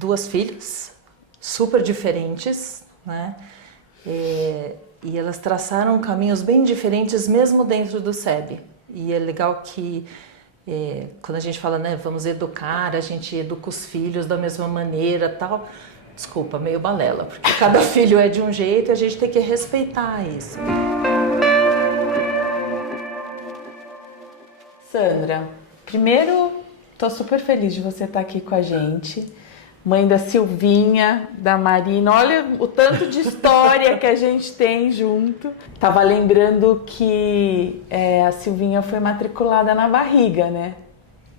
duas filhas super diferentes, né? E elas traçaram caminhos bem diferentes mesmo dentro do SEB. E é legal que quando a gente fala, né, vamos educar, a gente educa os filhos da mesma maneira, tal. Desculpa, meio balela, porque cada filho é de um jeito e a gente tem que respeitar isso. Sandra, primeiro, tô super feliz de você estar aqui com a gente. Mãe da Silvinha, da Marina, olha o tanto de história que a gente tem junto. Tava lembrando que a Silvinha foi matriculada na barriga, né?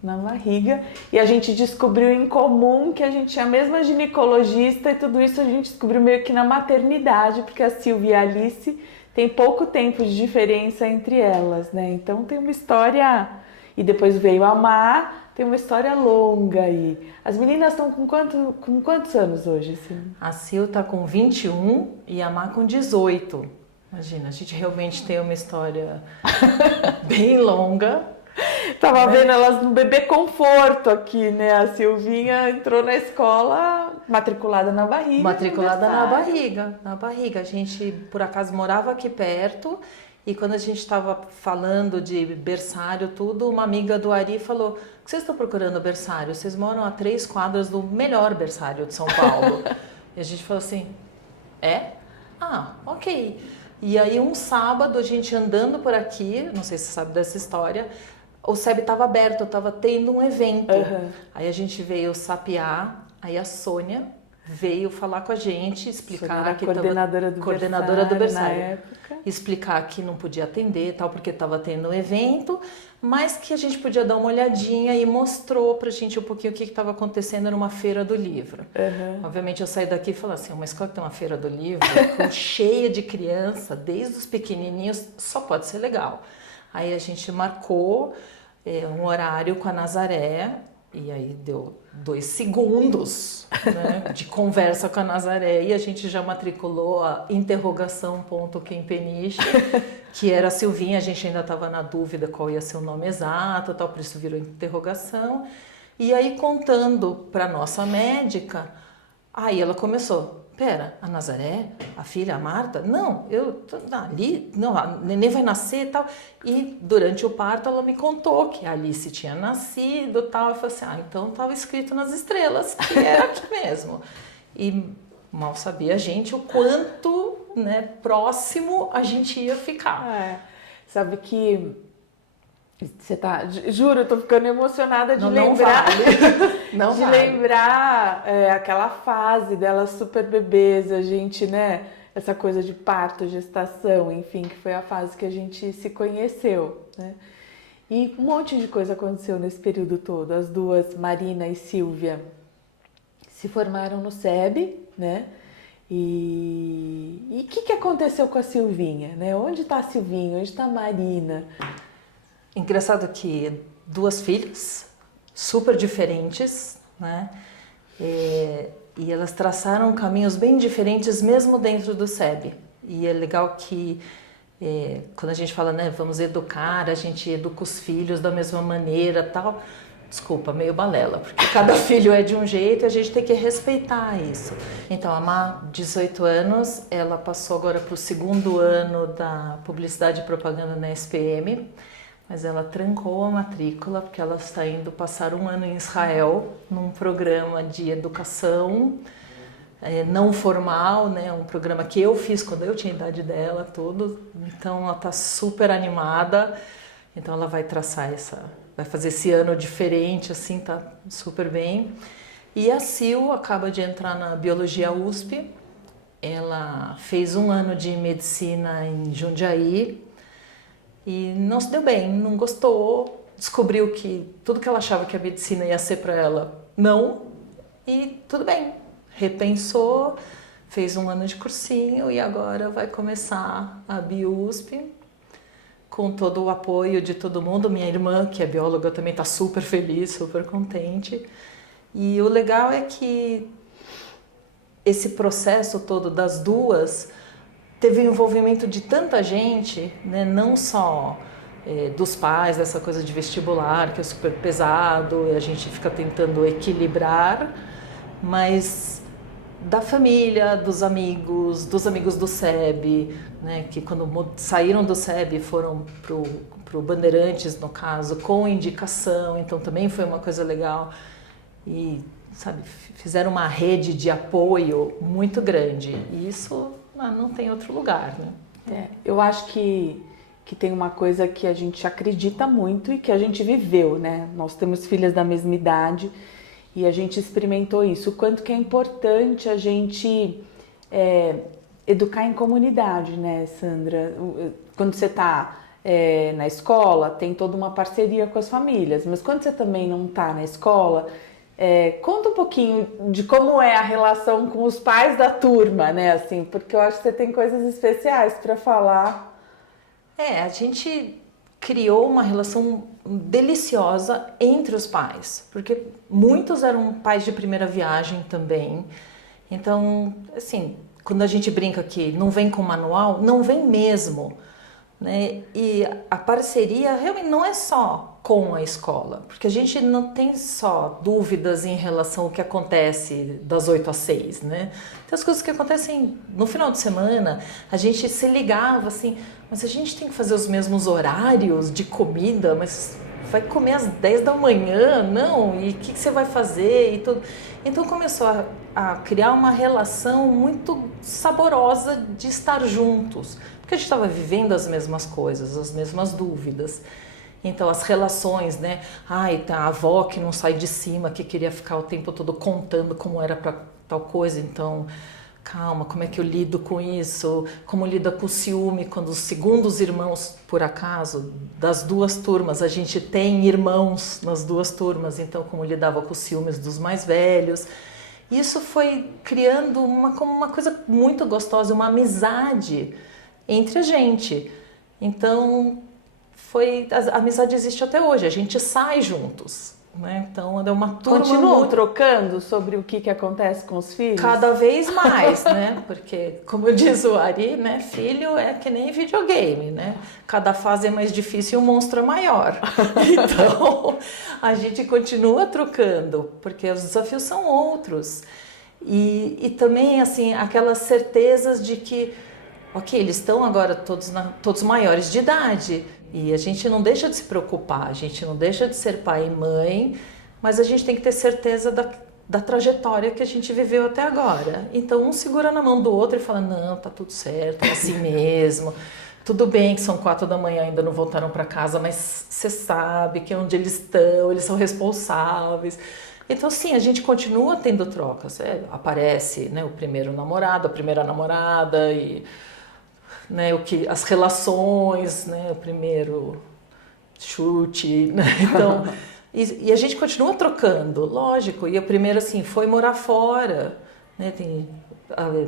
Na barriga. E a gente descobriu em comum que a gente tinha a mesma ginecologista e tudo isso a gente descobriu meio que na maternidade, porque a Silvia e a Alice tem pouco tempo de diferença entre elas, né? Então tem uma história... E depois veio a Má, tem uma história longa aí. As meninas estão com quantos anos hoje? Assim? A Sil tá com 21 e a Má com 18. Imagina, a gente realmente tem uma história bem longa. Tava vendo elas no bebê conforto aqui, né? A Silvinha entrou na escola matriculada na barriga. Matriculada na barriga. A gente, por acaso, morava aqui perto. E quando a gente estava falando de berçário, tudo, uma amiga do Ari falou: que vocês estão procurando berçário? Vocês moram a 3 quadras do melhor berçário de São Paulo. E a gente falou assim: é? Ah, ok. E aí um sábado, a gente andando por aqui, não sei se você sabe dessa história, o SEB estava aberto, estava tendo um evento. Aí a gente veio sapear, aí a Sônia veio falar com a gente, explicar que coordenadora do berçário na época. Explicar que não podia atender, tal, porque estava tendo um evento, mas que a gente podia dar uma olhadinha e mostrou pra gente um pouquinho o que estava acontecendo numa feira do livro. Obviamente eu saí daqui e falei assim, uma escola que tem uma feira do livro, cheia de criança, desde os pequenininhos, só pode ser legal. Aí a gente marcou um horário com a Nazaré, e aí deu 2 segundos, né, de conversa com a Nazaré e a gente já matriculou a interrogação.quempeniche, que era a Silvinha. A gente ainda estava na dúvida qual ia ser o nome exato, tal, por isso virou interrogação. E aí contando para nossa médica, aí ela começou: pera, a Nazaré, a filha, a Marta? Não, eu ali, não, a neném vai nascer e tal. E durante o parto ela me contou que a Alice tinha nascido e tal. Eu falei assim, então estava escrito nas estrelas que era aqui mesmo. E mal sabia a gente o quanto, né, próximo a gente ia ficar. Sabe que... Você tá, juro, eu tô ficando emocionada de lembrar aquela fase delas super bebês, a gente, né, essa coisa de parto, gestação, enfim, que foi a fase que a gente se conheceu, né? E um monte de coisa aconteceu nesse período todo. As duas, Marina e Silvia, se formaram no SEB, né? E o que aconteceu com a Silvinha, né? Onde tá a Silvinha? Onde tá a Marina? Engraçado que 2 filhas super diferentes, né? E elas traçaram caminhos bem diferentes mesmo dentro do SEB. E é legal que quando a gente fala, né, vamos educar, a gente educa os filhos da mesma maneira, tal. Desculpa, meio balela, porque cada filho é de um jeito e a gente tem que respeitar isso. Então, a Má, 18 anos, ela passou agora para o 2º ano da Publicidade e Propaganda na SPM, mas ela trancou a matrícula porque ela está indo passar um ano em Israel num programa de educação não formal, né? Um programa que eu fiz quando eu tinha a idade dela, tudo. Então ela está super animada. Então ela vai vai fazer esse ano diferente, assim, tá super bem. E a Sil acaba de entrar na Biologia USP. Ela fez um ano de medicina em Jundiaí. E não se deu bem, não gostou, descobriu que tudo que ela achava que a medicina ia ser para ela, não, e tudo bem, repensou, fez um ano de cursinho e agora vai começar a BIUSP com todo o apoio de todo mundo. Minha irmã, que é bióloga, também está super feliz, super contente. E o legal é que esse processo todo das duas teve o envolvimento de tanta gente, né? Não só dos pais, dessa coisa de vestibular, que é super pesado, e a gente fica tentando equilibrar, mas da família, dos amigos do SEB, né, que quando saíram do SEB foram pro Bandeirantes, no caso, com indicação, então também foi uma coisa legal. E, sabe, fizeram uma rede de apoio muito grande. E isso não tem outro lugar, né? Eu acho que tem uma coisa que a gente acredita muito e que a gente viveu, né? Nós temos filhas da mesma idade e a gente experimentou isso. O quanto que é importante a gente educar em comunidade, né, Sandra? Quando você está na escola, tem toda uma parceria com as famílias, mas quando você também não está na escola, conta um pouquinho de como é a relação com os pais da turma, né? Assim, porque eu acho que você tem coisas especiais para falar. A gente criou uma relação deliciosa entre os pais, porque muitos eram pais de primeira viagem também. Então, assim, quando a gente brinca que não vem com manual, não vem mesmo, né? E a parceria realmente não é só com a escola, porque a gente não tem só dúvidas em relação ao que acontece das 8 às 6, né? Tem as coisas que acontecem no final de semana, a gente se ligava assim, mas a gente tem que fazer os mesmos horários de comida, mas vai comer às 10 da manhã, não? E o que você vai fazer e tudo? Então começou a criar uma relação muito saborosa de estar juntos, porque a gente estava vivendo as mesmas coisas, as mesmas dúvidas. Então as relações, né? Tá a avó que não sai de cima, que queria ficar o tempo todo contando como era para tal coisa, então calma, como é que eu lido com isso? Como lida com o ciúme quando os segundos irmãos, por acaso, das duas turmas, a gente tem irmãos nas duas turmas, então como lidava com os ciúmes dos mais velhos. Isso foi criando uma coisa muito gostosa, uma amizade entre a gente. Então, a amizade existe até hoje, a gente sai juntos, né? Então, é uma turma... Continuam trocando sobre o que acontece com os filhos? Cada vez mais, né? Porque, como diz o Ari, né? Filho é que nem videogame, né? Cada fase é mais difícil e o monstro é maior. Então, a gente continua trocando, porque os desafios são outros. E também, assim, aquelas certezas de que, ok, eles estão agora todos maiores de idade, e a gente não deixa de se preocupar, a gente não deixa de ser pai e mãe, mas a gente tem que ter certeza da trajetória que a gente viveu até agora. Então um segura na mão do outro e fala, não, tá tudo certo, é assim mesmo, tudo bem que são 4 da manhã, ainda não voltaram para casa, mas você sabe que é onde eles estão, eles são responsáveis. Então sim, a gente continua tendo trocas, aparece, né, o primeiro namorado, a primeira namorada e... né, as relações, né, o primeiro chute, né? Então, e a gente continua trocando, lógico. E o primeiro, assim, foi morar fora, né? Tem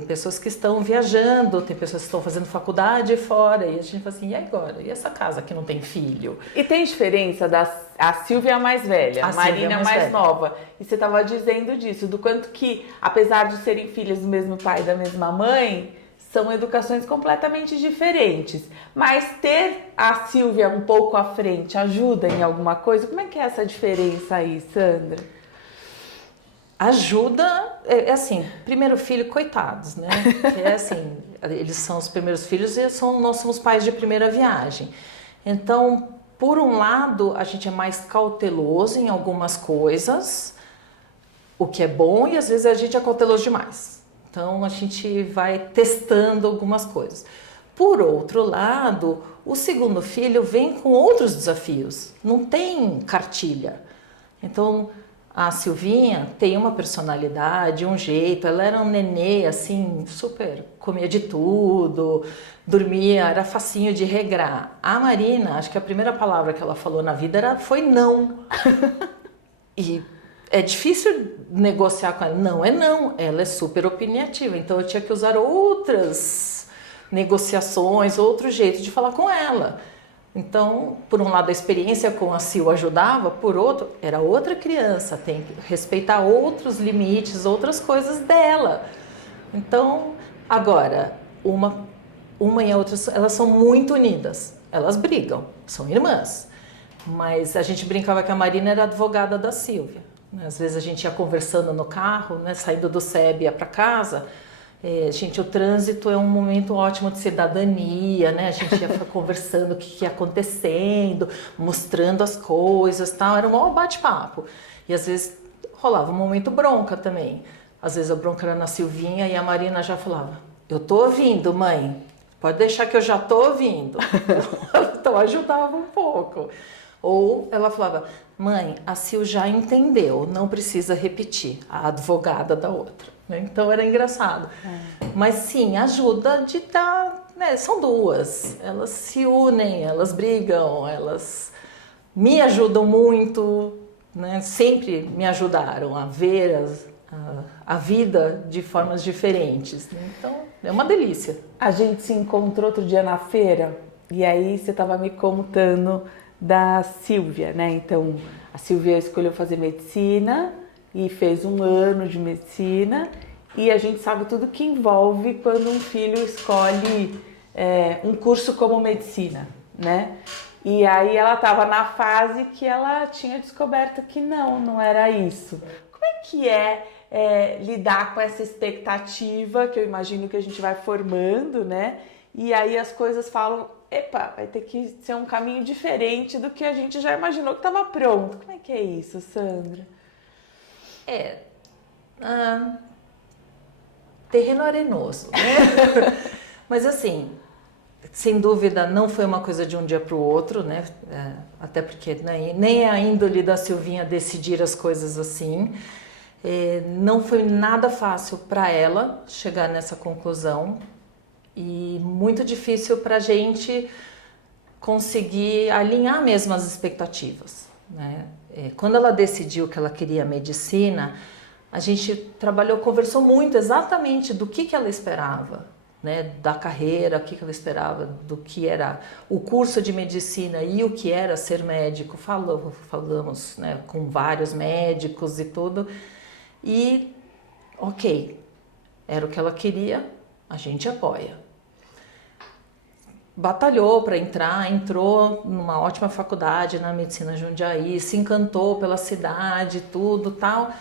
pessoas que estão viajando, tem pessoas que estão fazendo faculdade fora, e a gente fala assim, e agora? E essa casa que não tem filho? E tem diferença a Silvia mais velha, a Marina mais nova. E você estava dizendo disso, do quanto que, apesar de serem filhas do mesmo pai e da mesma mãe, são educações completamente diferentes. Mas ter a Silvia um pouco à frente ajuda em alguma coisa? Como é que é essa diferença aí, Sandra? Ajuda, assim, primeiro filho, coitados, né? Assim, eles são os primeiros filhos e nós somos pais de primeira viagem. Então, por um lado, a gente é mais cauteloso em algumas coisas, o que é bom, e às vezes a gente é cauteloso demais. Então, a gente vai testando algumas coisas. Por outro lado, o segundo filho vem com outros desafios, não tem cartilha. Então, a Silvinha tem uma personalidade, um jeito, ela era um nenê, assim, super, comia de tudo, dormia, era facinho de regrar. A Marina, acho que a primeira palavra que ela falou na vida foi não. E é difícil negociar com ela. Não é não, ela é super opinativa. Então eu tinha que usar outras negociações, outro jeito de falar com ela. Então, por um lado, a experiência com a Sil ajudava, por outro, era outra criança, tem que respeitar outros limites, outras coisas dela. Então, agora, uma e a outra, elas são muito unidas, elas brigam, são irmãs. Mas a gente brincava que a Marina era advogada da Silvia. né? Às vezes a gente ia conversando no carro, né? Saindo do SEB para casa. Gente, o trânsito é um momento ótimo de cidadania, né? A gente ia conversando o que ia acontecendo, mostrando as coisas, tal. Era um maior bate-papo. E às vezes rolava um momento bronca também. Às vezes a bronca era na Silvinha e a Marina já falava: eu tô ouvindo, mãe. Pode deixar que eu já tô ouvindo. Então ajudava um pouco. Ou ela falava: mãe, a Sil já entendeu, não precisa repetir. A advogada da outra. Então era engraçado. Mas sim, ajuda de dar, né? São duas, elas se unem, elas brigam, elas me ajudam muito, né? Sempre me ajudaram a ver a vida de formas diferentes, né? Então é uma delícia. A gente se encontrou outro dia na feira e aí você estava me contando da Silvia, né? Então a Silvia escolheu fazer medicina e fez um ano de medicina, e a gente sabe tudo que envolve quando um filho escolhe um curso como medicina, né? E aí ela estava na fase que ela tinha descoberto que não era isso. Como é que lidar com essa expectativa, que eu imagino que a gente vai formando, né? E aí as coisas falam: epa, vai ter que ser um caminho diferente do que a gente já imaginou que estava pronto. Como é que é isso, Sandra? Terreno arenoso, né? Mas assim, sem dúvida não foi uma coisa de um dia para o outro, né? Até porque nem é a índole da Silvinha decidir as coisas assim. Não foi nada fácil para ela chegar nessa conclusão e muito difícil para a gente conseguir alinhar mesmo as expectativas, né? Quando ela decidiu que ela queria medicina, a gente conversou muito exatamente do que ela esperava, né? Da carreira, o que ela esperava, do que era o curso de medicina e o que era ser médico. Falamos, né, com vários médicos e tudo. E, ok, era o que ela queria, a gente apoia. Batalhou para entrar, entrou numa ótima faculdade na Medicina Jundiaí, se encantou pela cidade, tudo tal.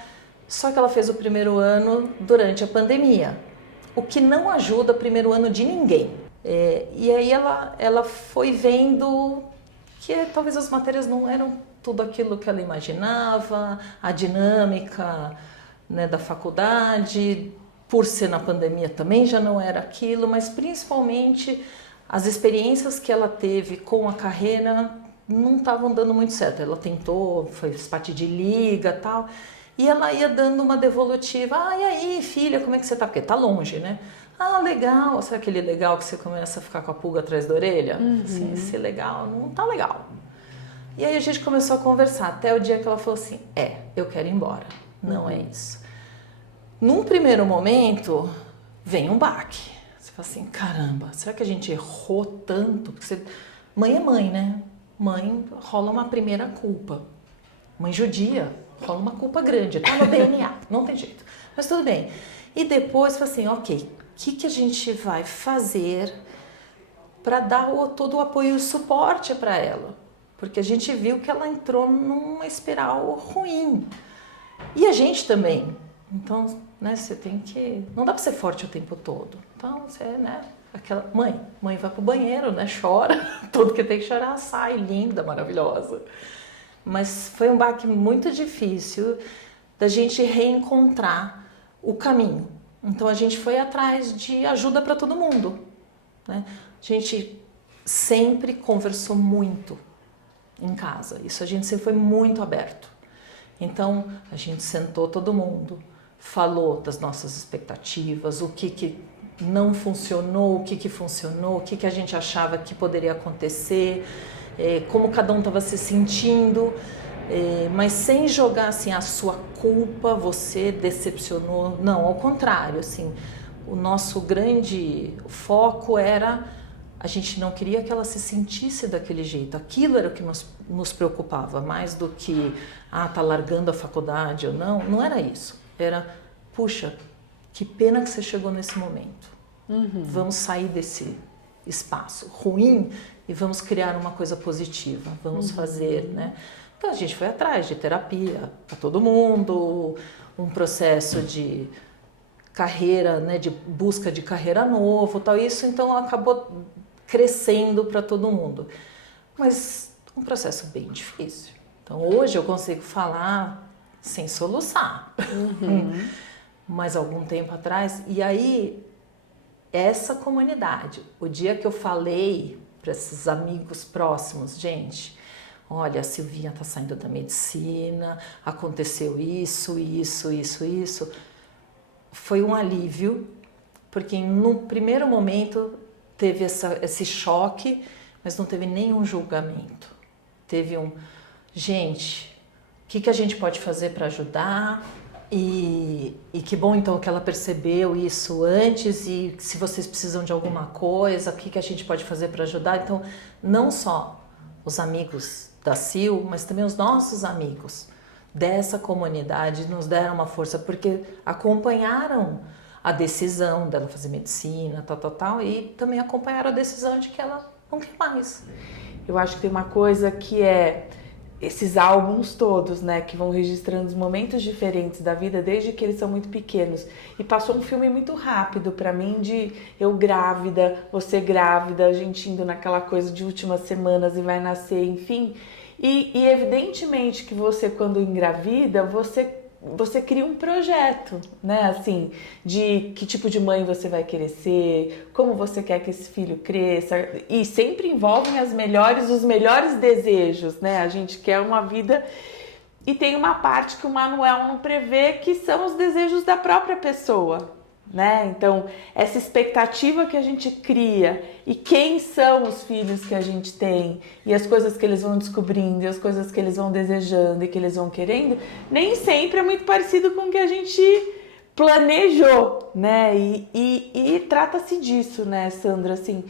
Só que ela fez o primeiro ano durante a pandemia, o que não ajuda o primeiro ano de ninguém. E aí ela foi vendo que talvez as matérias não eram tudo aquilo que ela imaginava, a dinâmica, né, da faculdade, por ser na pandemia também já não era aquilo, mas principalmente as experiências que ela teve com a carreira não estavam dando muito certo. Ela tentou, fez parte de liga e tal, e ela ia dando uma devolutiva: e aí, filha, como é que você tá? Porque tá longe, né? Legal. Sabe aquele legal que você começa a ficar com a pulga atrás da orelha? Assim, esse legal não tá legal. E aí a gente começou a conversar, até o dia que ela falou assim: eu quero ir embora, não é isso. Num primeiro momento, vem um baque. Você fala assim: caramba, será que a gente errou tanto? Porque mãe é mãe, né? Mãe rola uma primeira culpa. Mãe judia, rola uma culpa grande, tá no DNA, não tem jeito. Mas tudo bem. E depois, fala assim: ok, o que a gente vai fazer para dar todo o apoio e o suporte para ela? Porque a gente viu que ela entrou numa espiral ruim. E a gente também. Então, né, você tem que... Não dá para ser forte o tempo todo. Então, você, né, aquela... Mãe vai pro banheiro, né, chora. Tudo que tem que chorar, sai, linda, maravilhosa. Mas foi um baque muito difícil da gente reencontrar o caminho. Então, a gente foi atrás de ajuda para todo mundo, né? A gente sempre conversou muito em casa. Isso a gente sempre foi muito aberto. Então, a gente sentou todo mundo, falou das nossas expectativas, o que não funcionou, o que funcionou, o que a gente achava que poderia acontecer, como cada um estava se sentindo, mas sem jogar assim a sua culpa, você decepcionou. Não, ao contrário, assim, o nosso grande foco era: a gente não queria que ela se sentisse daquele jeito. Aquilo era o que nos preocupava, mais do que tá largando a faculdade ou não. Não era isso. Era: puxa, que pena que você chegou nesse momento. Vamos sair desse espaço ruim e vamos criar uma coisa positiva. Vamos fazer, né? Então a gente foi atrás de terapia para todo mundo, um processo de carreira, né, de busca de carreira novo, tal isso, então acabou crescendo para todo mundo. Mas um processo bem difícil. Então hoje eu consigo falar sem soluçar. Mas algum tempo atrás, e aí essa comunidade, o dia que eu falei para esses amigos próximos, gente, olha, a Silvinha está saindo da medicina, aconteceu isso, foi um alívio, porque no primeiro momento teve esse choque, mas não teve nenhum julgamento. Teve gente, o que a gente pode fazer para ajudar? E que bom então que ela percebeu isso antes, e se vocês precisam de alguma coisa, o que a gente pode fazer para ajudar? Então, não só os amigos da Sil, mas também os nossos amigos dessa comunidade nos deram uma força, porque acompanharam a decisão dela fazer medicina, tal, e também acompanharam a decisão de que ela não quer mais. Eu acho que tem uma coisa que é esses álbuns todos, né, que vão registrando os momentos diferentes da vida desde que eles são muito pequenos. E passou um filme muito rápido pra mim de eu grávida, você grávida, a gente indo naquela coisa de últimas semanas e vai nascer, enfim. E evidentemente que você, quando engravida, você cria um projeto, né, assim, de que tipo de mãe você vai querer ser, como você quer que esse filho cresça, e sempre envolvem os melhores desejos, né, a gente quer uma vida, e tem uma parte que o manual não prevê, que são os desejos da própria pessoa, né, então essa expectativa que a gente cria, e quem são os filhos que a gente tem, e as coisas que eles vão descobrindo, e as coisas que eles vão desejando e que eles vão querendo, nem sempre é muito parecido com o que a gente planejou, né? E trata-se disso, né, Sandra, assim,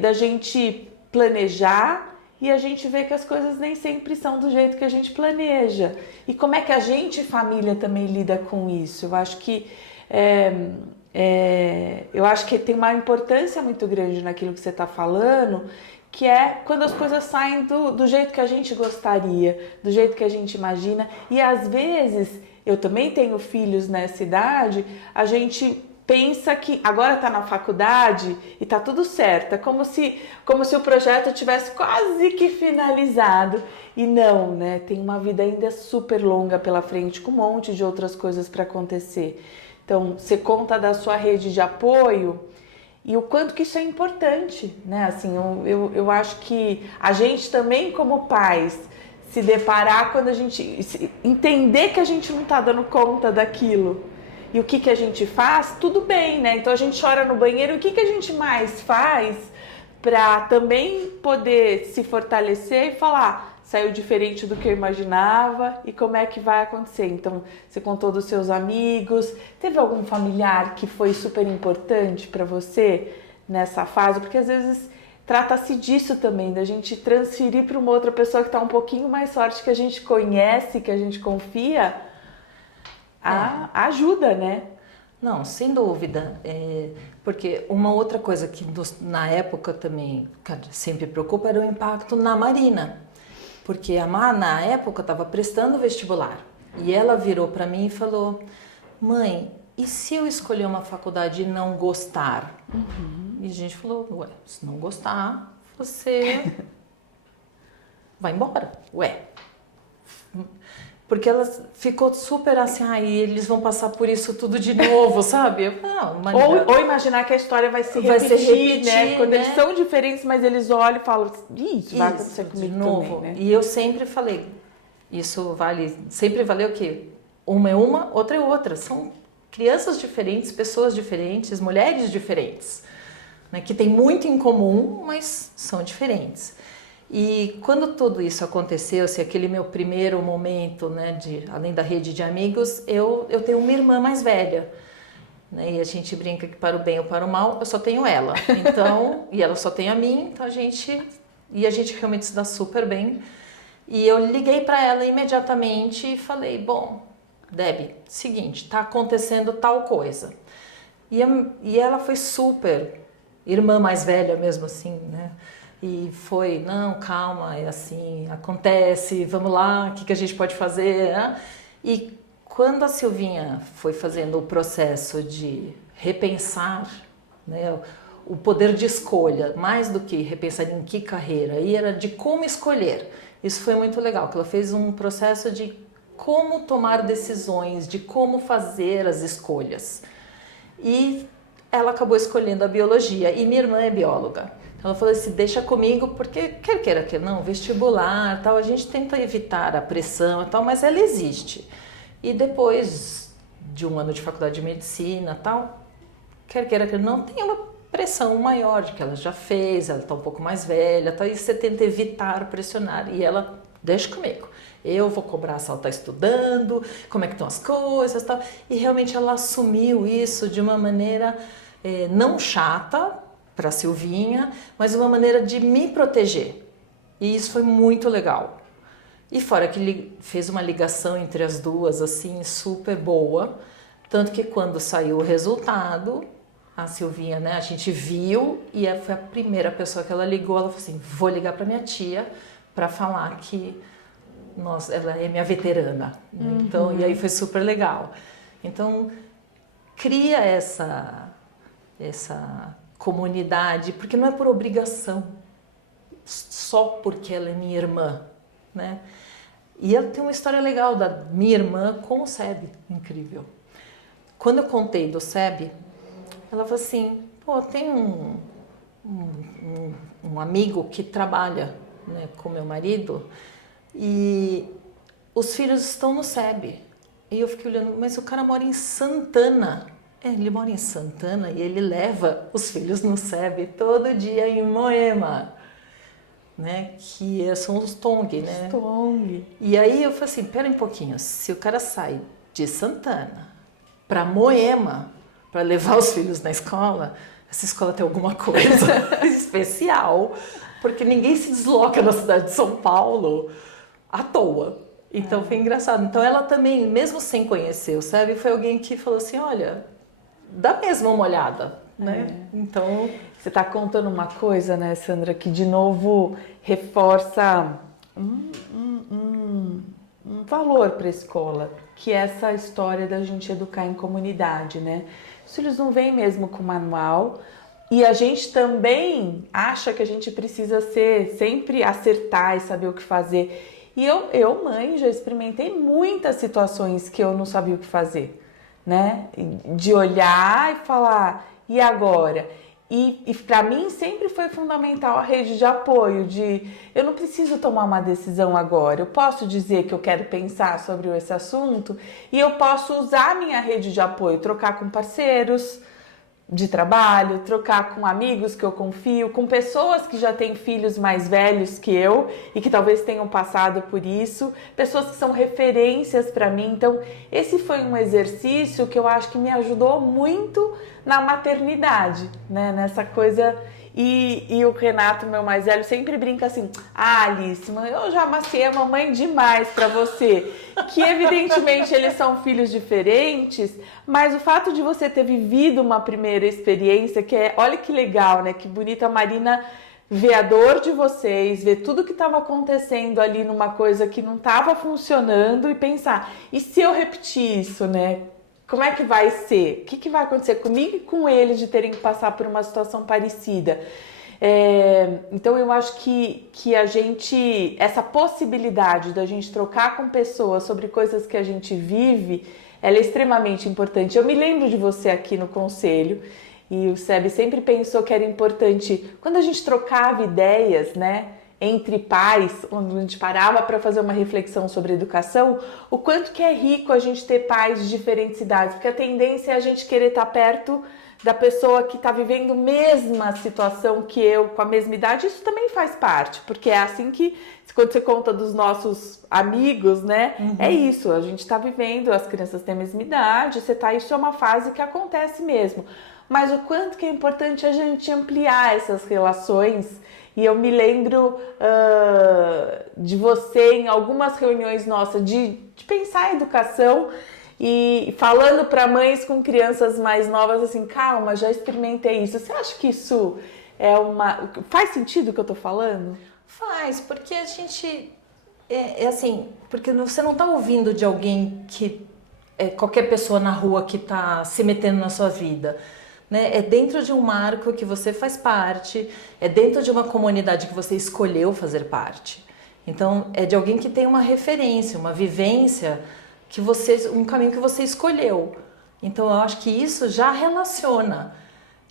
da gente planejar e a gente vê que as coisas nem sempre são do jeito que a gente planeja. E como é que a gente, família, também lida com isso? Eu acho que tem uma importância muito grande naquilo que você está falando, que é quando as coisas saem do jeito que a gente gostaria, do jeito que a gente imagina. E às vezes, eu também tenho filhos nessa idade, a gente pensa que agora está na faculdade e está tudo certo. É como se o projeto tivesse quase que finalizado. E não, né? Tem uma vida ainda super longa pela frente, com um monte de outras coisas para acontecer. Então, você conta da sua rede de apoio e o quanto que isso é importante, né? Assim, eu acho que a gente também, como pais, se deparar quando a gente entender que a gente não está dando conta daquilo e o que a gente faz, tudo bem, né? Então a gente chora no banheiro, o que a gente mais faz para também poder se fortalecer e falar, saiu diferente do que eu imaginava e como é que vai acontecer? Então, você contou dos seus amigos, teve algum familiar que foi super importante para você nessa fase? Porque às vezes trata-se disso também, da gente transferir para uma outra pessoa que está um pouquinho mais forte, que a gente conhece, que a gente confia, ajuda, né? Não, sem dúvida, porque uma outra coisa que na época também sempre preocupa era o impacto na Marina, porque a Má na época estava prestando vestibular e ela virou para mim e falou, mãe, e se eu escolher uma faculdade e não gostar? E a gente falou, ué, se não gostar, você vai embora, ué. Porque ela ficou super assim, eles vão passar por isso tudo de novo, sabe? Ou imaginar que a história vai se repetir, né? Quando eles são diferentes, mas eles olham e falam, isso vai acontecer comigo de novo, também, né? E eu sempre falei, sempre valeu o quê? Uma é uma, outra é outra. São crianças diferentes, pessoas diferentes, mulheres diferentes, né? Que têm muito em comum, mas são diferentes. E quando tudo isso aconteceu, aquele meu primeiro momento, né, além da rede de amigos, eu tenho uma irmã mais velha, né, e a gente brinca que para o bem ou para o mal, eu só tenho ela. Então, e ela só tem a mim, então a gente realmente se dá super bem. E eu liguei para ela imediatamente e falei, bom, Debbie, seguinte, tá acontecendo tal coisa. E ela foi super irmã mais velha mesmo assim, né? E foi, não, calma, é assim, acontece, vamos lá, o que a gente pode fazer? Né? E quando a Silvinha foi fazendo o processo de repensar, né, o poder de escolha, mais do que repensar em que carreira, e era de como escolher. Isso foi muito legal, que ela fez um processo de como tomar decisões, de como fazer as escolhas. E ela acabou escolhendo a biologia, e minha irmã é bióloga. Ela falou assim, deixa comigo, porque quer queira, quer não, vestibular, tal, a gente tenta evitar a pressão e tal, mas ela existe. E depois de um ano de faculdade de medicina, tal, quer queira, quer não, tem uma pressão maior de que ela já fez, ela está um pouco mais velha, tal, e você tenta evitar pressionar. E ela, deixa comigo, eu vou cobrar se ela está estudando, como é que estão as coisas, tal. E realmente ela assumiu isso de uma maneira não chata para a Silvinha, mas uma maneira de me proteger. E isso foi muito legal. E fora que ele fez uma ligação entre as duas, assim, super boa, tanto que quando saiu o resultado, a Silvinha, né, a gente viu e foi a primeira pessoa que ela ligou, ela falou assim, vou ligar para minha tia para falar que ela é minha veterana. Uhum. Então, e aí foi super legal. Então, cria essa comunidade, porque não é por obrigação, só porque ela é minha irmã, né? E ela tem uma história legal da minha irmã com o SEB, incrível. Quando eu contei do SEB, ela falou assim, pô, tem um amigo que trabalha, né, com meu marido e os filhos estão no SEB. E eu fiquei olhando, mas o cara mora em Santana. Ele mora em Santana e ele leva os filhos no SEB todo dia em Moema, né? Que são os Tong, né? Os Tong. E aí eu falei assim, pera um pouquinho, se o cara sai de Santana para Moema para levar os filhos na escola, essa escola tem alguma coisa especial, porque ninguém se desloca na cidade de São Paulo à toa. Então foi engraçado. Então ela também, mesmo sem conhecer o SEB, foi alguém que falou assim, olha, dá mesmo uma olhada, né? Então... Você está contando uma coisa, né, Sandra, que de novo reforça um valor para a escola, que é essa história da gente educar em comunidade, né? Os filhos não vêm mesmo com manual e a gente também acha que a gente precisa sempre acertar e saber o que fazer. E eu, mãe, já experimentei muitas situações que eu não sabia o que fazer, né? De olhar e falar, e agora? E para mim sempre foi fundamental a rede de apoio, eu não preciso tomar uma decisão agora, eu posso dizer que eu quero pensar sobre esse assunto e eu posso usar a minha rede de apoio, trocar com parceiros de trabalho, trocar com amigos que eu confio, com pessoas que já têm filhos mais velhos que eu e que talvez tenham passado por isso, pessoas que são referências para mim. Então, esse foi um exercício que eu acho que me ajudou muito na maternidade, né? Nessa coisa. E o Renato, meu mais velho, sempre brinca assim, Alice, eu já amaciei a mamãe demais pra você. Que evidentemente eles são filhos diferentes, mas o fato de você ter vivido uma primeira experiência, que olha que legal, né? Que bonita, a Marina ver a dor de vocês, ver tudo que estava acontecendo ali numa coisa que não estava funcionando e pensar, e se eu repetir isso, né? Como é que vai ser? O que vai acontecer comigo e com eles de terem que passar por uma situação parecida? Então eu acho que a gente, essa possibilidade da gente trocar com pessoas sobre coisas que a gente vive, ela é extremamente importante. Eu me lembro de você aqui no conselho e o SEB sempre pensou que era importante, quando a gente trocava ideias, né? Entre pais, onde a gente parava para fazer uma reflexão sobre educação, o quanto que é rico a gente ter pais de diferentes idades, porque a tendência é a gente querer estar perto da pessoa que está vivendo a mesma situação que eu, com a mesma idade. Isso também faz parte, porque é assim que, quando você conta dos nossos amigos, né, é isso, a gente está vivendo, as crianças têm a mesma idade, isso é uma fase que acontece mesmo. Mas o quanto que é importante a gente ampliar essas relações. E eu me lembro de você em algumas reuniões nossas de pensar em educação e falando para mães com crianças mais novas assim, calma, já experimentei isso. Você acha que isso Faz sentido o que eu tô falando? Faz, porque a gente... É assim, porque você não está ouvindo de alguém que... qualquer pessoa na rua que está se metendo na sua vida. Né? É dentro de um marco que você faz parte, é dentro de uma comunidade que você escolheu fazer parte. Então, é de alguém que tem uma referência, uma vivência, um caminho que você escolheu. Então, eu acho que isso já relaciona.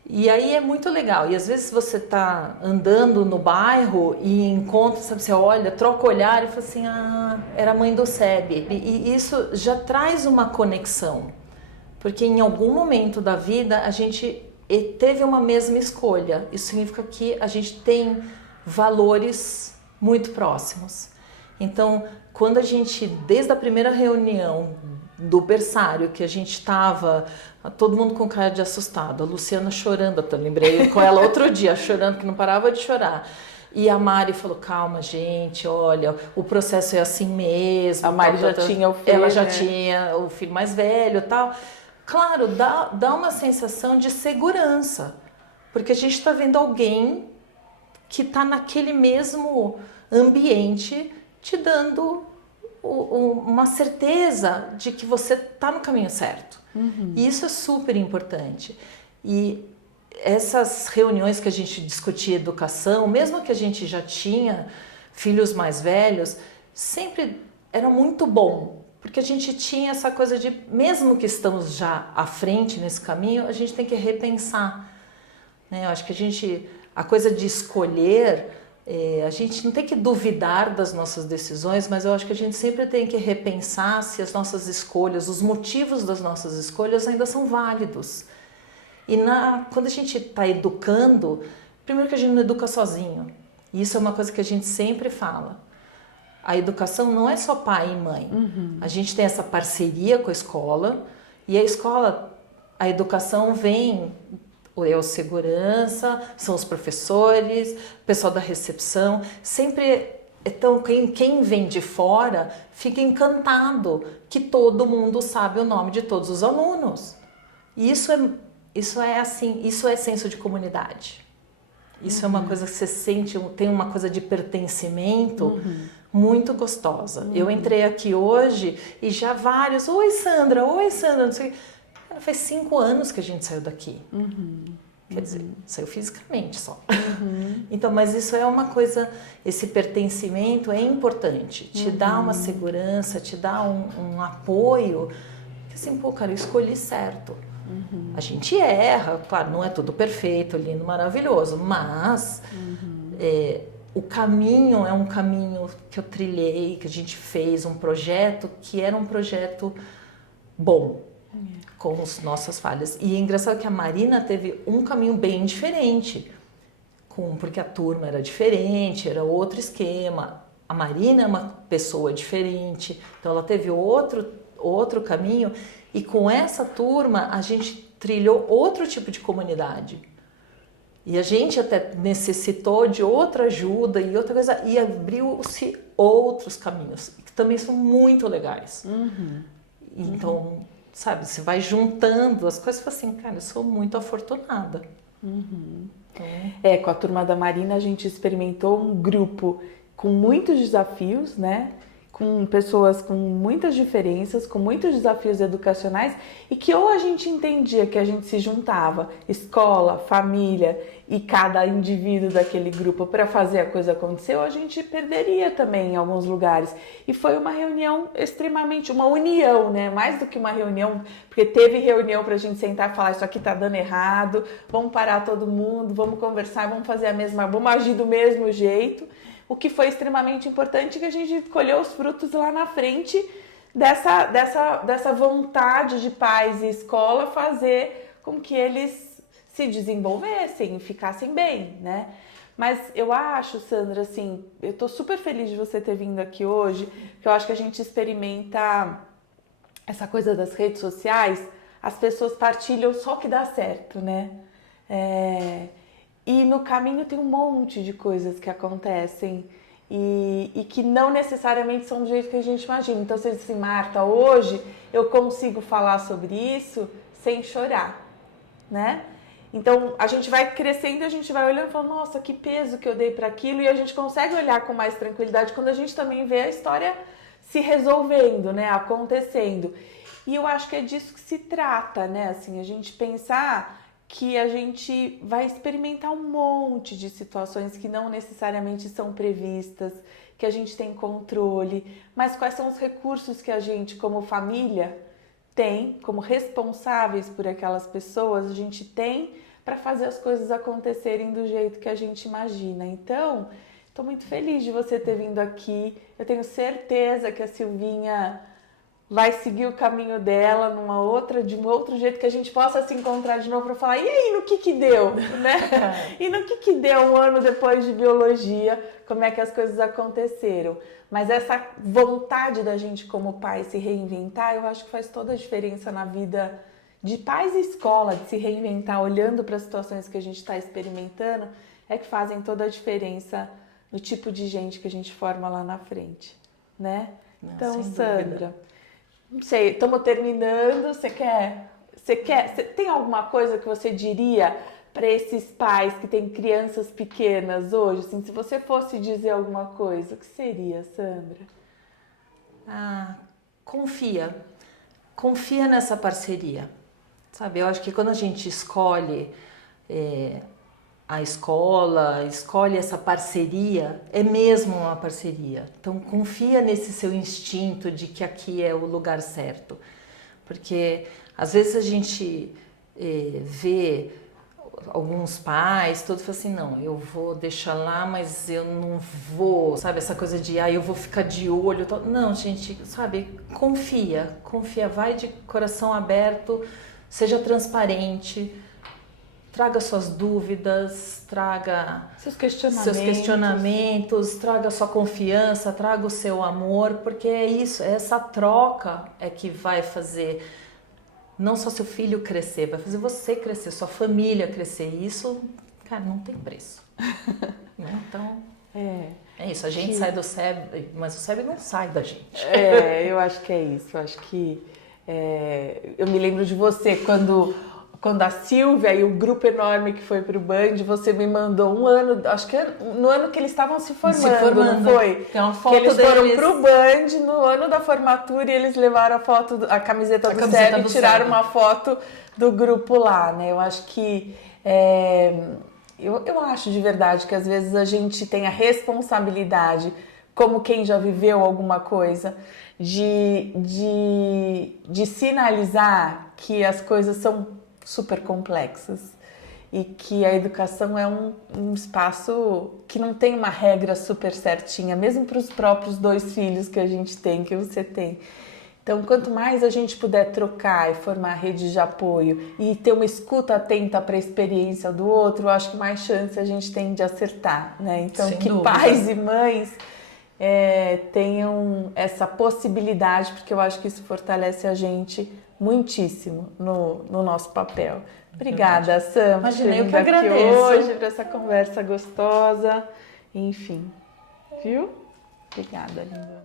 E aí é muito legal. E às vezes você está andando no bairro e encontra, sabe, você olha, troca o olhar e fala assim, era a mãe do Sebe. E isso já traz uma conexão. Porque em algum momento da vida a gente teve uma mesma escolha. Isso significa que a gente tem valores muito próximos. Então, quando a gente, desde a primeira reunião do berçário, que a gente estava, todo mundo com cara de assustado, a Luciana chorando, eu lembrei com ela outro dia, chorando, que não parava de chorar. E a Mari falou, calma, gente, olha, o processo é assim mesmo. A Mari já tinha o filho. Ela já tinha o filho mais velho e tal. Claro, dá uma sensação de segurança, porque a gente está vendo alguém que está naquele mesmo ambiente te dando uma certeza de que você está no caminho certo. Uhum. E isso é super importante. E essas reuniões que a gente discutia educação, mesmo que a gente já tinha filhos mais velhos, sempre era muito bom. Porque a gente tinha essa coisa de, mesmo que estamos já à frente nesse caminho, a gente tem que repensar. Né? Eu acho que a coisa de escolher, a gente não tem que duvidar das nossas decisões, mas eu acho que a gente sempre tem que repensar se as nossas escolhas, os motivos das nossas escolhas ainda são válidos. E quando a gente está educando, primeiro que a gente não educa sozinho. E isso é uma coisa que a gente sempre fala. A educação não é só pai e mãe. Uhum. A gente tem essa parceria com a escola e a educação vem, é o segurança, são os professores, o pessoal da recepção. Sempre, então, quem vem de fora fica encantado que todo mundo sabe o nome de todos os alunos. E isso é senso de comunidade. Isso é uma coisa que você sente, tem uma coisa de pertencimento muito gostosa. Eu entrei aqui hoje e já vários, oi Sandra, não sei. Faz 5 anos que a gente saiu daqui. Quer dizer, saiu fisicamente só. Então, mas isso é uma coisa, esse pertencimento é importante. Te dá uma segurança, te dá um apoio. Porque assim, pô, cara, eu escolhi certo. A gente erra, claro, não é tudo perfeito, lindo, maravilhoso, mas o caminho é um caminho que eu trilhei, que a gente fez, um projeto que era um projeto bom, com as nossas falhas. E é engraçado que a Marina teve um caminho bem diferente, porque a turma era diferente, era outro esquema. A Marina é uma pessoa diferente, então ela teve outro caminho. E com essa turma, a gente trilhou outro tipo de comunidade. E a gente até necessitou de outra ajuda e outra coisa, e abriu-se outros caminhos, que também são muito legais. Então, sabe, você vai juntando as coisas e fala assim, cara, eu sou muito afortunada. Então... com a turma da Marina, a gente experimentou um grupo com muitos desafios, né? Com pessoas com muitas diferenças, com muitos desafios educacionais e que ou a gente entendia que a gente se juntava, escola, família e cada indivíduo daquele grupo para fazer a coisa acontecer, ou a gente perderia também em alguns lugares. E foi uma reunião extremamente, uma união, né? Mais do que uma reunião, porque teve reunião para a gente sentar e falar, isso aqui tá dando errado, vamos parar todo mundo, vamos conversar, vamos agir do mesmo jeito. O que foi extremamente importante é que a gente colheu os frutos lá na frente dessa vontade de pais e escola fazer com que eles se desenvolvessem e ficassem bem, né? Mas eu acho, Sandra, assim, eu tô super feliz de você ter vindo aqui hoje, porque eu acho que a gente experimenta essa coisa das redes sociais, as pessoas partilham só o que dá certo, né? E no caminho tem um monte de coisas que acontecem e que não necessariamente são do jeito que a gente imagina. Então você diz assim, Marta, hoje eu consigo falar sobre isso sem chorar, né? Então, a gente vai crescendo e a gente vai olhando e falando, nossa, que peso que eu dei para aquilo, e a gente consegue olhar com mais tranquilidade quando a gente também vê a história se resolvendo, né, acontecendo. E eu acho que é disso que se trata, né, assim, a gente pensar que a gente vai experimentar um monte de situações que não necessariamente são previstas, que a gente tem controle, mas quais são os recursos que a gente, como família, tem, como responsáveis por aquelas pessoas, a gente tem para fazer as coisas acontecerem do jeito que a gente imagina. Então, estou muito feliz de você ter vindo aqui. Eu tenho certeza que a Silvinha vai seguir o caminho dela de um outro jeito, que a gente possa se encontrar de novo para falar, e aí, no que deu, né? E no que deu um ano depois de biologia, como é que as coisas aconteceram. Mas essa vontade da gente como pai se reinventar, eu acho que faz toda a diferença na vida de pais e escola, de se reinventar olhando para as situações que a gente está experimentando, é que fazem toda a diferença no tipo de gente que a gente forma lá na frente, né? Não, então, sem Sandra, dúvida. Não sei, estamos terminando, tem alguma coisa que você diria para esses pais que têm crianças pequenas hoje? Assim, se você fosse dizer alguma coisa, o que seria, Sandra? Confia. Confia nessa parceria. Sabe, eu acho que quando a gente escolhe a escola, escolhe essa parceria, é mesmo uma parceria. Então confia nesse seu instinto de que aqui é o lugar certo. Porque às vezes a gente vê alguns pais, todos falam assim, não, eu vou deixar lá, mas eu não vou, sabe, essa coisa de, eu vou ficar de olho. Não, gente, sabe, confia, vai de coração aberto, seja transparente, traga suas dúvidas, traga seus questionamentos, traga sua confiança, traga o seu amor, porque é isso, essa troca é que vai fazer não só seu filho crescer, vai fazer você crescer, sua família crescer. E isso, cara, não tem preço. Né? Então, é isso, a gente sai do SEB, mas o SEB não sai da gente. Eu acho que é isso, eu acho que eu me lembro de você quando a Silvia e o grupo enorme que foi pro Band, você me mandou um ano, acho que no ano que eles estavam se formando, não foi? Tem uma foto que eles deles. foram pro Band no ano da formatura e eles levaram a camiseta do SEB e tiraram uma foto do grupo lá, né? Eu acho que eu acho de verdade que às vezes a gente tem a responsabilidade, como quem já viveu alguma coisa, de sinalizar que as coisas são super complexas e que a educação é um espaço que não tem uma regra super certinha, mesmo para os próprios 2 filhos que a gente tem, que você tem. Então, quanto mais a gente puder trocar e formar redes de apoio e ter uma escuta atenta para a experiência do outro, eu acho que mais chance a gente tem de acertar, né? Então, sem que dúvida. Pais e mães tenham essa possibilidade, porque eu acho que isso fortalece a gente muitíssimo no nosso papel. Obrigada, Sam, por ter vindo aqui hoje para essa conversa gostosa. Enfim, viu? Obrigada, linda.